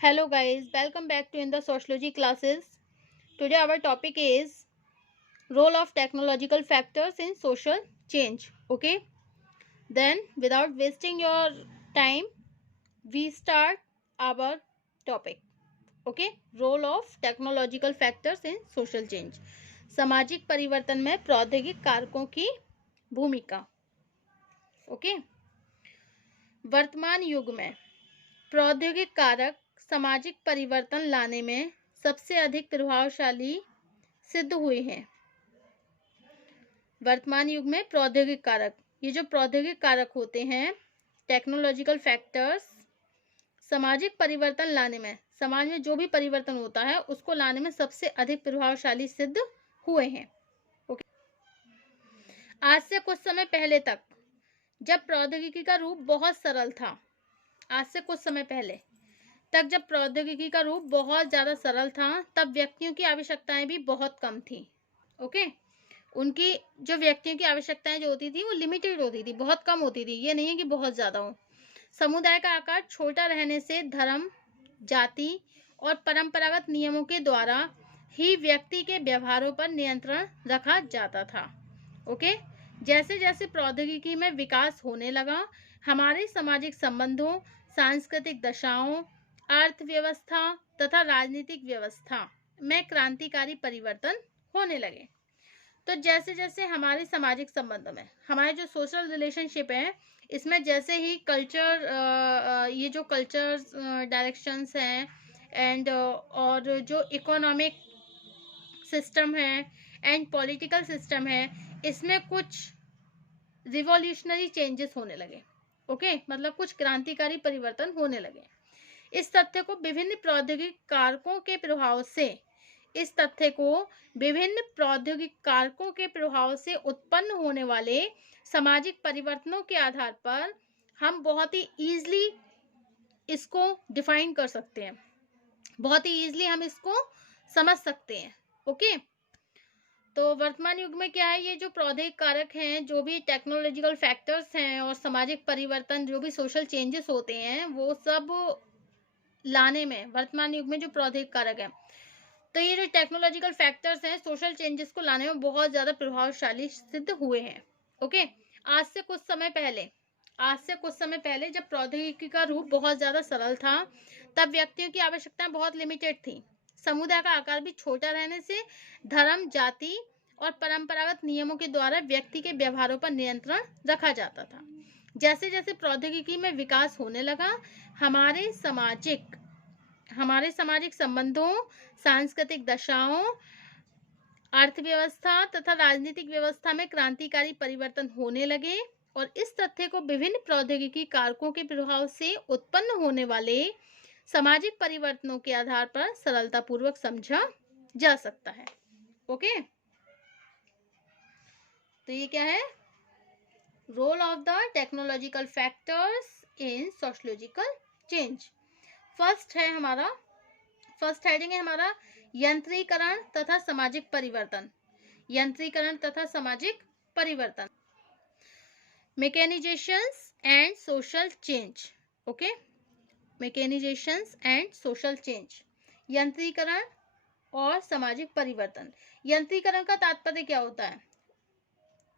Hello guys, welcome back to in the sociology classes. Today our topic is role of technological factors in social change. Okay, then without wasting your time, we start our topic. Okay, role of technological factors in social change. सामाजिक परिवर्तन में प्रौद्योगिक कारकों की भूमिका. Okay, वर्तमान युग में प्रौद्योगिक कारक सामाजिक परिवर्तन लाने में सबसे अधिक प्रभावशाली सिद्ध हुए हैं. वर्तमान युग में प्रौद्योगिक कारक, ये जो प्रौद्योगिक कारक होते हैं, टेक्नोलॉजिकल फैक्टर्स, सामाजिक परिवर्तन लाने में, समाज में जो भी परिवर्तन होता है उसको लाने में सबसे अधिक प्रभावशाली सिद्ध हुए हैं. ओके, आज से कुछ समय पहले तक जब प्रौद्योगिकी का रूप बहुत सरल था, आज से कुछ समय पहले तक जब प्रौद्योगिकी का रूप बहुत ज़्यादा सरल था, तब व्यक्तियों की आवश्यकताएं भी बहुत कम थी. ओके, उनकी जो व्यक्तियों की आवश्यकताएं जो होती थी वो लिमिटेड होती थी, बहुत कम होती थी, ये नहीं है कि बहुत ज़्यादा हो. समुदाय का आकार छोटा रहने से धर्म, जाति और परंपरागत नियमों के द्वारा ही व्यक्ति के व्यवहारों पर नियंत्रण रखा जाता था. ओके, जैसे जैसे प्रौद्योगिकी में विकास होने लगा, हमारे सामाजिक संबंधों, सांस्कृतिक दशाओं, अर्थव्यवस्था तथा राजनीतिक व्यवस्था में क्रांतिकारी परिवर्तन होने लगे. तो जैसे जैसे हमारे सामाजिक संबंधों में, हमारे जो सोशल रिलेशनशिप है, इसमें जैसे ही कल्चर, ये जो कल्चर डायरेक्शंस हैं एंड और जो इकोनॉमिक सिस्टम है एंड पॉलिटिकल सिस्टम है, इसमें कुछ रिवॉल्यूशनरी चेंजेस होने लगे. ओके, मतलब कुछ क्रांतिकारी परिवर्तन होने लगे. इस तथ्य को विभिन्न प्रौद्योगिक कारकों के प्रभाव से, इस तथ्य को विभिन्न प्रौद्योगिक कारकों के प्रभाव से उत्पन्न होने वाले सामाजिक परिवर्तनों के आधार पर हम बहुत ही ईजिली इसको डिफाइन कर सकते हैं, बहुत ही ईजिली हम इसको समझ सकते हैं. ओके, तो वर्तमान युग में क्या है, ये जो प्रौद्योगिक कारक हैं, जो भी टेक्नोलॉजिकल फैक्टर्स हैं और सामाजिक परिवर्तन, जो भी सोशल चेंजेस होते हैं, वो सब लाने में वर्तमान युग में जो प्रौद्योगिक कारक हैं, तो ये जो टेक्नोलॉजिकल फैक्टर्स हैं, सोशल चेंजेस को लाने में बहुत ज़्यादा प्रभावशाली सिद्ध हुए हैं. ओके, आज से कुछ समय पहले जब प्रौद्योगिकी का रूप बहुत ज़्यादा सरल था, तब व्यक्तियों की आवश्यकताएं बहुत लिमिटेड थी. समुदाय का आकार भी छोटा रहने से धर्म, जाति और परंपरागत नियमों के द्वारा व्यक्ति के व्यवहारों पर नियंत्रण रखा जाता था. जैसे जैसे प्रौद्योगिकी में विकास होने लगा, हमारे सामाजिक संबंधों, सांस्कृतिक दशाओं, अर्थव्यवस्था तथा राजनीतिक व्यवस्था में क्रांतिकारी परिवर्तन होने लगे, और इस तथ्य को विभिन्न प्रौद्योगिकी कारकों के प्रभाव से उत्पन्न होने वाले सामाजिक परिवर्तनों के आधार पर सरलतापूर्वक समझा जा सकता है. ओके, तो ये क्या है, role of the technological factors in sociological change. First heading है हमारा यंत्रीकरण तथा सामाजिक परिवर्तन. यंत्रीकरण तथा सामाजिक परिवर्तन, mechanisations and social change. Okay, mechanisations and social change, यंत्रीकरण और सामाजिक परिवर्तन. यंत्रीकरण का तात्पर्य क्या होता है,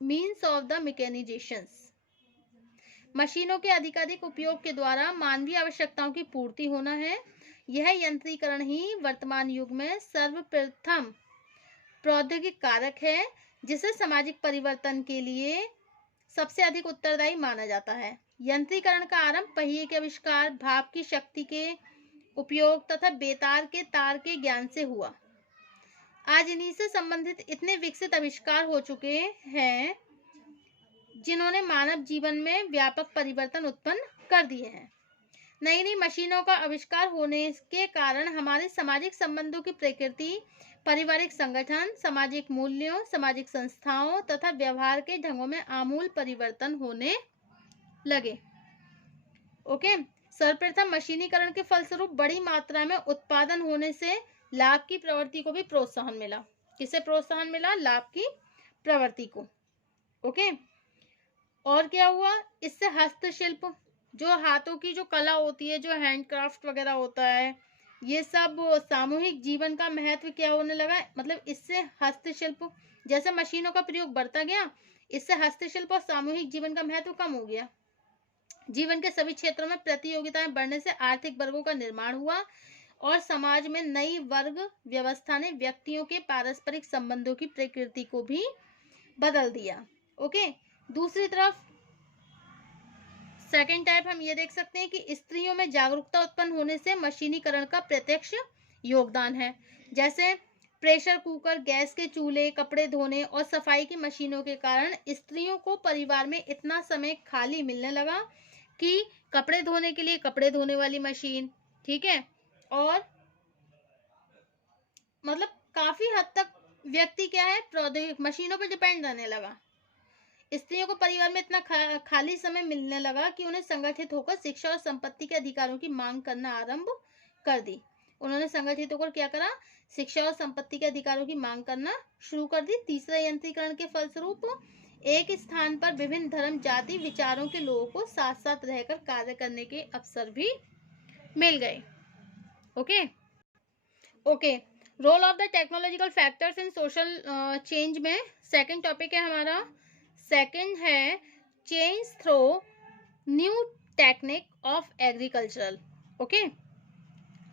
मीन्स ऑफ द मैकेनाइजेशंस, मशीनों के अधिकाधिक उपयोग के द्वारा मानवीय आवश्यकताओं की पूर्ति होना है. यह यंत्रीकरण ही वर्तमान युग में सर्वप्रथम प्रौद्योगिक कारक है, जिसे सामाजिक परिवर्तन के लिए सबसे अधिक उत्तरदायी माना जाता है. यंत्रीकरण का आरंभ पहिए के आविष्कार, भाप की शक्ति के उपयोग तथा बेतार के तार के ज्ञान से हुआ. आज इन्हीं से संबंधित इतने विकसित आविष्कार हो चुके हैं जिन्होंने मानव जीवन में व्यापक परिवर्तन उत्पन्न कर दिए हैं. नई नई मशीनों का आविष्कार होने के कारण हमारे सामाजिक संबंधों की प्रकृति, पारिवारिक संगठन, सामाजिक मूल्यों, सामाजिक संस्थाओं तथा व्यवहार के ढंगों में आमूल परिवर्तन होने लगे. ओके, सर्वप्रथम मशीनीकरण के फलस्वरूप बड़ी मात्रा में उत्पादन होने से लाभ की प्रवृत्ति को भी प्रोत्साहन मिला. किसे प्रोत्साहन मिला, लाभ की प्रवृत्ति को. ओके, और क्या हुआ, इससे हस्तशिल्प, जो हाथों की जो कला होती है, जो हैंडक्राफ्ट वगैरह होता है, ये सब सामूहिक जीवन का महत्व क्या होने लगा, मतलब इससे हस्तशिल्प, जैसे मशीनों का प्रयोग बढ़ता गया, इससे हस्तशिल्प और सामूहिक जीवन का महत्व कम हो गया। जीवन के सभी क्षेत्रों में प्रतियोगिताएं बढ़ने से आर्थिक वर्गों का निर्माण हुआ और समाज में नई वर्ग व्यवस्था ने व्यक्तियों के पारस्परिक संबंधों की प्रकृति को भी बदल दिया। ओके, दूसरी तरफ सेकेंड टाइप हम ये देख सकते हैं कि स्त्रियों में जागरूकता उत्पन्न होने से मशीनीकरण का प्रत्यक्ष योगदान है। जैसे प्रेशर कुकर, गैस के चूल्हे, कपड़े धोने और सफाई की मशीनों के कारण स्त्रियों को परिवार में इतना समय खाली मिलने लगा कि कपड़े धोने के लिए कपड़े धोने वाली मशीन, ठीक है, और मतलब काफी हद तक व्यक्ति क्या है, प्रौद्योगिक मशीनों पर डिपेंड रहने लगा। स्त्रियों को परिवार में इतना खाली समय मिलने लगा कि उन्हें संगठित होकर शिक्षा और संपत्ति के अधिकारों की मांग करना आरंभ कर दी। उन्होंने संगठित होकर क्या करा, शिक्षा और संपत्ति के अधिकारों की मांग करना शुरू कर दी। तीसरा, यंत्रीकरण के फलस्वरूप एक स्थान पर विभिन्न धर्म, जाति, विचारों के लोगों को साथ साथ रहकर कार्य करने के अवसर भी मिल गए। Okay okay, role of the technological factors in social change में सेकंड टॉपिक है हमारा। सेकंड है change through new technique of agricultural. Okay,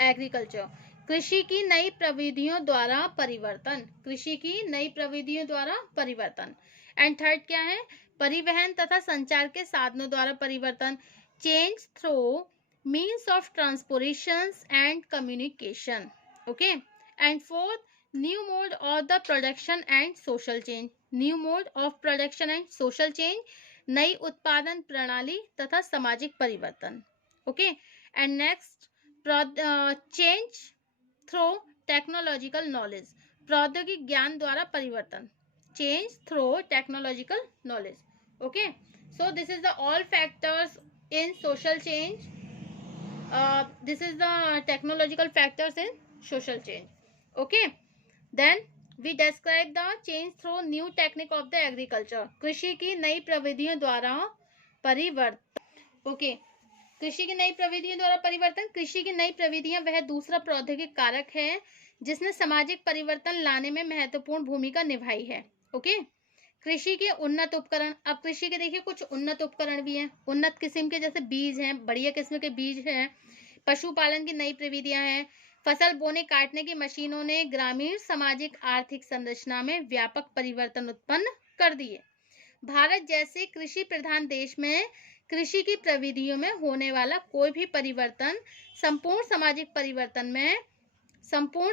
agriculture, कृषि की नई प्रविधियों द्वारा परिवर्तन, कृषि की नई प्रविधियों द्वारा परिवर्तन। एंड थर्ड क्या है, परिवहन तथा संचार के साधनों द्वारा परिवर्तन, change through means of transportation and communication. Okay, and fourth, new mode of the production and social change, new mode of production and social change, नई उत्पादन प्रणाली तथा सामाजिक परिवर्तन। Okay, and next, change through technological knowledge, प्रौद्योगिक ज्ञान द्वारा परिवर्तन, change through technological knowledge. Okay, so this is the all factors in social change, this is the technological factors in social change. Okay, then we describe the change through new technique of the agriculture, कृषि की नई प्रविधियों द्वारा परिवर्तन। Okay, कृषि की नई प्रविधियों द्वारा परिवर्तन, कृषि की नई प्रविधियां वह दूसरा प्रौद्योगिक कारक है जिसने सामाजिक परिवर्तन लाने में महत्वपूर्ण भूमिका निभाई है। ओके, कृषि के उन्नत उपकरण, अब कृषि के देखिए कुछ उन्नत उपकरण भी हैं, उन्नत किस्म के, जैसे बीज हैं, बढ़िया किस्म के बीज हैं, पशुपालन की नई प्रविधियां हैं, फसल बोने काटने की मशीनों ने ग्रामीण सामाजिक आर्थिक संरचना में व्यापक परिवर्तन उत्पन्न कर दिए। भारत जैसे कृषि प्रधान देश में कृषि की प्रविधियों में होने वाला कोई भी परिवर्तन संपूर्ण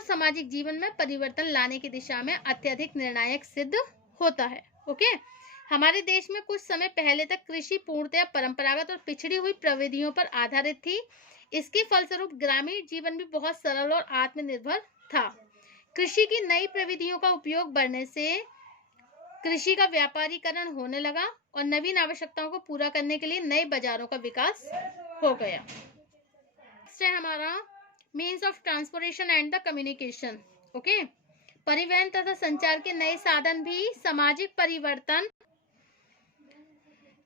सामाजिक जीवन में परिवर्तन लाने की दिशा में अत्यधिक निर्णायक सिद्ध होता है। ओके, हमारे देश में कुछ समय पहले तक कृषि पूर्णतः परंपरागत और पिछड़ी हुई प्रविधियों पर आधारित थी। इसके फलस्वरूप ग्रामीण जीवन भी बहुत सरल और आत्मनिर्भर था। कृषि की नई प्रविधियों का उपयोग बढ़ने से कृषि का व्यापारीकरण होने लगा और नवीन आवश्यकताओं को पूरा करने के लिए नए बाजारों का विकास हो गया। नेक्स्ट है हमारा means of transportation and the communication. Okay, परिवहन तथा संचार के नए साधन भी सामाजिक परिवर्तन,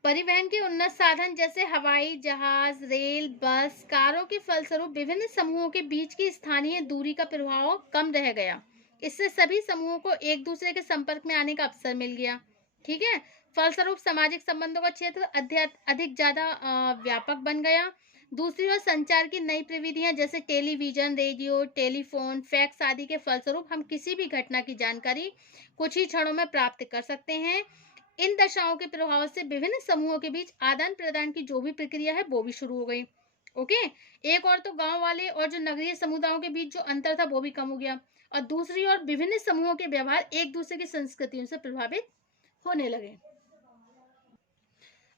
परिवहन के उन्नत साधन जैसे हवाई जहाज, रेल, बस, कारों के फलस्वरूप विभिन्न समूहों के बीच की स्थानीय दूरी का प्रभाव कम रह गया। इससे सभी समूहों को एक दूसरे के संपर्क में आने का अवसर मिल गया। ठीक है, फलस्वरूप सामाजिक संबंधों का क्षेत्र अधिक ज्यादा व्यापक बन गया। दूसरी ओर संचार की नई प्रविधियां जैसे टेलीविजन, रेडियो, टेलीफोन, फैक्स आदि के फलस्वरूप हम किसी भी घटना की जानकारी कुछ ही क्षणों में प्राप्त कर सकते हैं। इन दशाओं के प्रभाव से विभिन्न समूहों के बीच आदान प्रदान की जो भी प्रक्रिया है वो भी शुरू हो गई। ओके, एक और तो गांव वाले और जो नगरीय समुदायों के बीच जो अंतर था वो भी कम हो गया, और दूसरी ओर विभिन्न समूहों के व्यवहार एक दूसरे की संस्कृतियों से प्रभावित होने लगे।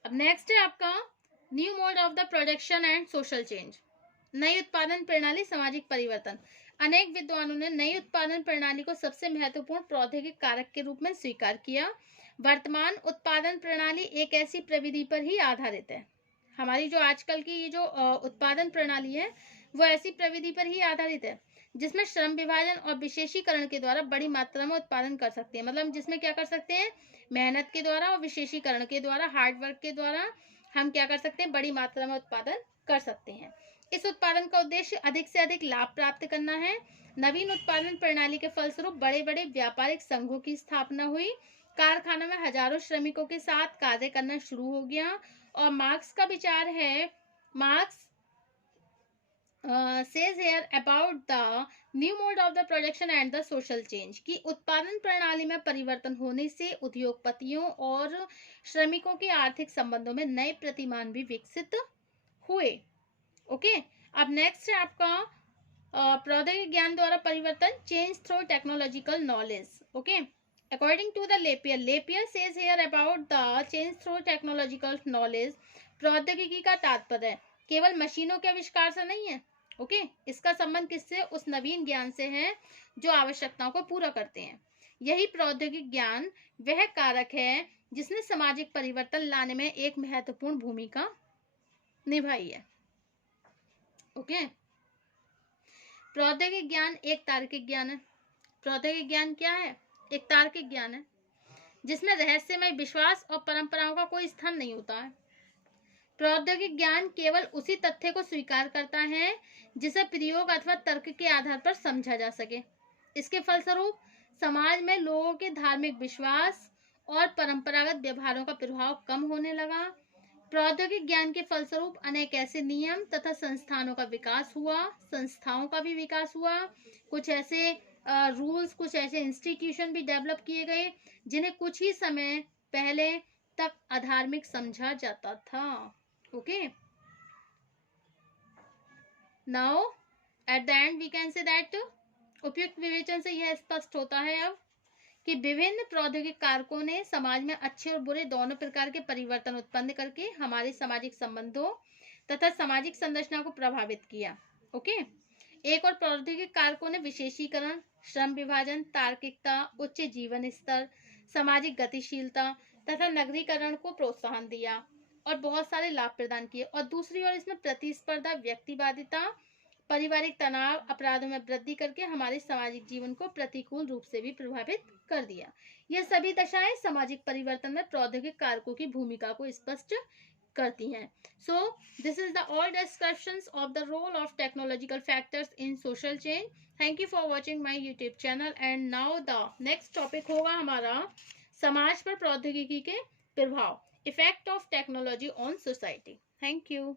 अब नेक्स्ट है आपका new mode of the production and social change, नई उत्पादन प्रणाली, सामाजिक परिवर्तन। अनेक विद्वानों ने नई उत्पादन प्रणाली को सबसे महत्वपूर्ण प्रौद्योगिक कारक के रूप में स्वीकार किया। वर्तमान उत्पादन प्रणाली एक ऐसी प्रविधि पर ही आधारित है, हमारी जो आजकल की ये जो उत्पादन प्रणाली है वो ऐसी प्रविधि पर ही आधारित है जिसमें श्रम विभाजन और विशेषीकरण के द्वारा बड़ी मात्रा में उत्पादन कर सकते हैं। मतलब जिसमें क्या कर सकते हैं, मेहनत के द्वारा और विशेषीकरण के द्वारा, हार्डवर्क के द्वारा हम क्या कर सकते हैं, बड़ी मात्रा में उत्पादन कर सकते हैं। इस उत्पादन का उद्देश्य अधिक से अधिक लाभ प्राप्त करना है। नवीन उत्पादन प्रणाली के फलस्वरूप बड़े बड़े व्यापारिक संघों की स्थापना हुई, कारखानों में हजारों श्रमिकों के साथ कार्य करना शुरू हो गया। और मार्क्स का विचार है, marks says here about the new mode of the production and the social change कि उत्पादन प्रणाली में परिवर्तन होने से उद्योगपतियों और श्रमिकों के आर्थिक संबंधों में नए प्रतिमान भी विकसित हुए। ओके, अब नेक्स्ट है आपका प्रौद्योगिक ज्ञान द्वारा परिवर्तन, change through technological knowledge. Okay, according to the LaPiere says here about the change through technological knowledge, प्रौद्योगिकी का तात्पर्य केवल मशीनों के आविष्कार से नहीं है। ओके, इसका संबंध किससे, उस नवीन ज्ञान से है जो आवश्यकताओं को पूरा करते हैं। यही प्रौद्योगिक ज्ञान वह कारक है जिसने सामाजिक परिवर्तन लाने में एक महत्वपूर्ण भूमिका निभाई है। ओके, प्रौद्योगिक ज्ञान एक तार्किक ज्ञान है। प्रौद्योगिक ज्ञान क्या है, एक तार्किक ज्ञान है जिसमें रहस्यमय विश्वास और परंपराओं का कोई स्थान नहीं होता है। प्रौद्योगिक ज्ञान केवल उसी तथ्य को स्वीकार करता है जिसे प्रयोग अथवा तर्क के आधार पर समझा जा सके। इसके फलस्वरूप समाज में लोगों के धार्मिक विश्वास और परंपरागत व्यवहारों का प्रभाव कम होने लगा। प्रौद्योगिक ज्ञान के फलस्वरूप अनेक ऐसे नियम तथा संस्थानों का विकास हुआ, संस्थाओं का भी विकास हुआ। कुछ ऐसे रूल्स, कुछ ऐसे इंस्टीट्यूशन भी डेवलप किए गए जिन्हें कुछ ही समय पहले तक अधार्मिक समझा जाता था। Okay, now at the end we can say that उपयुक्त विवेचन से यह स्पष्ट होता है अब कि विभिन्न प्रौद्योगिक कारकों ने समाज में अच्छे और बुरे दोनों प्रकार के परिवर्तन उत्पन्न करके हमारे सामाजिक संबंधों तथा सामाजिक संरचना को प्रभावित किया। ओके, एक और प्रौद्योगिक कारकों ने विशेषीकरण, श्रम विभाजन, तार्किकता, उच्च जीवन स्तर, सामाजिक गतिशीलता तथा नगरीकरण को प्रोत्साहन दिया और बहुत सारे लाभ प्रदान किए। और दूसरी ओर इसमें प्रतिस्पर्धा, व्यक्तिवादिता, पारिवारिक तनाव, अपराधों में वृद्धि करके हमारे सामाजिक जीवन को प्रतिकूल रूप से भी प्रभावित कर दिया। यह सभी दशाएं सामाजिक परिवर्तन में प्रौद्योगिक कारकों की भूमिका को स्पष्ट करती हैं। So this is the all discussions of the role of technological factors in social change. Thank you for watching my YouTube channel. And now the next topic होगा हमारा समाज पर प्रौद्योगिकी के प्रभाव, effect of technology on society. Thank you.